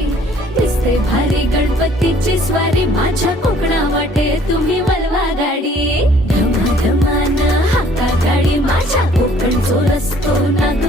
दिसते भारी गणपतीची स्वारी माझ्या कोकणा वाटे तुम्ही वळवा गाडी धमाधमान हाका गाडी माझ्या कोकण चोरसतो नाग